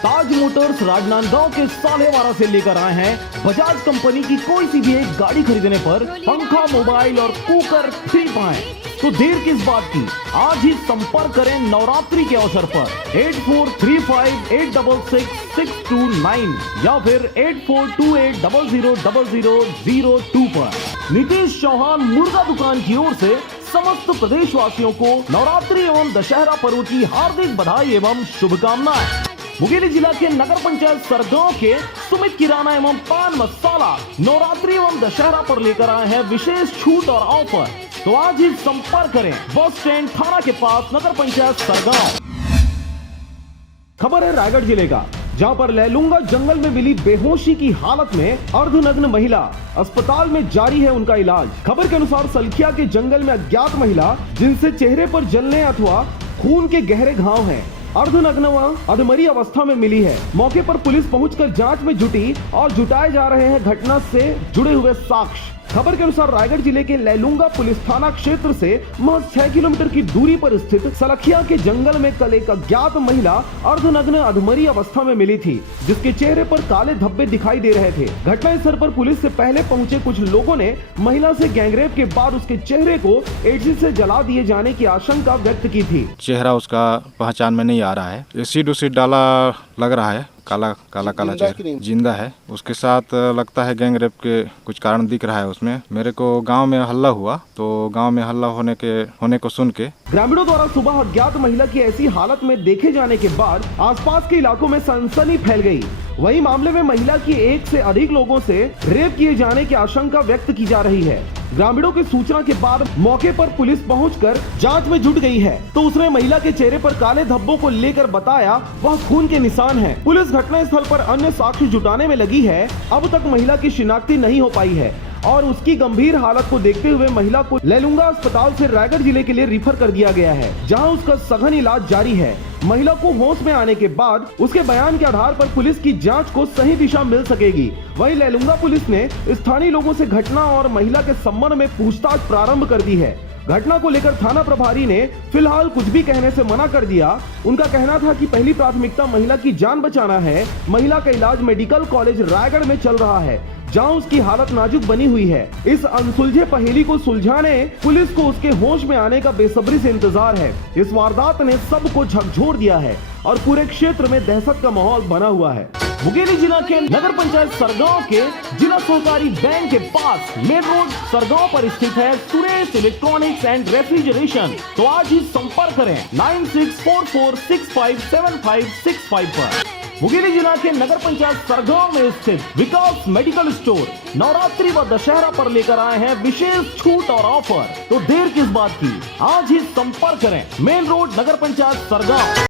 ताज Motors Rajnandgaon के सालेवाड़ा से लेकर आए हैं बजाज कंपनी की कोई सी भी एक गाड़ी खरीदने पर पंखा, मोबाइल और कुकर फ्री पाएं। तो देर किस बात की, आज ही संपर्क करें नवरात्रि के अवसर पर 8435866629 या फिर 8428000002 पर। नीतीश चौहान मुर्गा दुकान की ओर से समस्त प्रदेशवासियों को नवरात्रि एवं दशहरा पर्व की हार्दिक बधाई एवं शुभकामनाएं। मुंगेली जिला के नगर पंचायत सरगांव के सुमित किराना एवं पान मसाला नवरात्रि एवं दशहरा पर लेकर आए हैं विशेष छूट और ऑफर। तो आज ही संपर्क करें बस स्टैंड थाना के पास नगर पंचायत सरगांव। खबर है रायगढ़ जिले का, जहां पर लैलूंगा जंगल में मिली बेहोशी की हालत में अर्धनग्न महिला, अस्पताल में जारी है उनका इलाज। खबर के अनुसार सलखिया के जंगल में अज्ञात महिला, जिनसे चेहरे पर जलने अथवा खून के गहरे घाव हैं, अर्धनग्न व अधमरी अवस्था में मिली है। मौके पर पुलिस पहुंचकर जांच में जुटी और जुटाए जा रहे हैं घटना से जुड़े हुए साक्ष्य। खबर के अनुसार रायगढ़ जिले के लैलूंगा पुलिस थाना क्षेत्र से महज 6 किलोमीटर की दूरी पर स्थित सलखिया के जंगल में कल एक अज्ञात महिला अर्धनग्न अधमरी अवस्था में मिली थी, जिसके चेहरे पर काले धब्बे दिखाई दे रहे थे। घटनास्थल पर पुलिस से पहले पहुंचे कुछ लोगों ने महिला से गैंगरेप के बाद उसके चेहरे को एसिड से जला दिए जाने की आशंका व्यक्त की थी। चेहरा उसका पहचान में नहीं आ रहा है, एसिड उसिड डाला लग रहा है, काला चेहरा जिंदा है। उसके साथ लगता है गैंगरेप के कुछ कारण दिख रहा है उसमें। मेरे को गांव में हल्ला हुआ, तो गांव में हल्ला होने को सुन के ग्रामीणों द्वारा सुबह अज्ञात महिला की ऐसी हालत में देखे जाने के बाद आसपास के इलाकों में सनसनी फैल गई। वहीं मामले में महिला की एक से अधिक लोगों से रेप किए जाने की आशंका व्यक्त की जा रही है। ग्रामीणों की सूचना के बाद मौके पर पुलिस पहुंचकर जांच में जुट गई है, तो उसने महिला के चेहरे पर काले धब्बों को लेकर बताया वह खून के निशान हैं। पुलिस घटनास्थल पर अन्य साक्ष्य जुटाने में लगी है। अब तक महिला की शिनाख्ती नहीं हो पाई है और उसकी गंभीर हालत को देखते हुए महिला को लैलूंगा अस्पताल से रायगढ़ जिले के लिए रिफर कर दिया गया है, जहां उसका सघन इलाज जारी है। महिला को होश में आने के बाद उसके बयान के आधार पर पुलिस की जांच को सही दिशा मिल सकेगी। वहीं लैलूंगा पुलिस ने स्थानीय लोगों से घटना और महिला के संबंध में पूछताछ प्रारंभ कर दी है। घटना को लेकर थाना प्रभारी ने फिलहाल कुछ भी कहने से मना कर दिया। उनका कहना था कि पहली प्राथमिकता महिला की जान बचाना है। महिला का इलाज मेडिकल कॉलेज रायगढ़ में चल रहा है, जहां उसकी हालत नाजुक बनी हुई है। इस अनसुलझे पहेली को सुलझाने पुलिस को उसके होश में आने का बेसब्री से इंतजार है। इस वारदात ने सबको झकझोर दिया है और पूरे क्षेत्र में दहशत का माहौल बना हुआ है। मुंगेली जिला के नगर पंचायत सरगांव के जिला सहकारी बैंक के पास मेन रोड सरगांव पर स्थित है सुरेश इलेक्ट्रॉनिक्स एंड रेफ्रिजरेशन। तो आज ही संपर्क करें 9644657565 पर। मुंगेली जिला के नगर पंचायत सरगांव में स्थित विकास मेडिकल स्टोर नवरात्रि व दशहरा पर लेकर आए हैं विशेष छूट और ऑफर। तो देर किस बात की, आज ही संपर्क करें। मेन रोड नगर पंचायत सरगांव।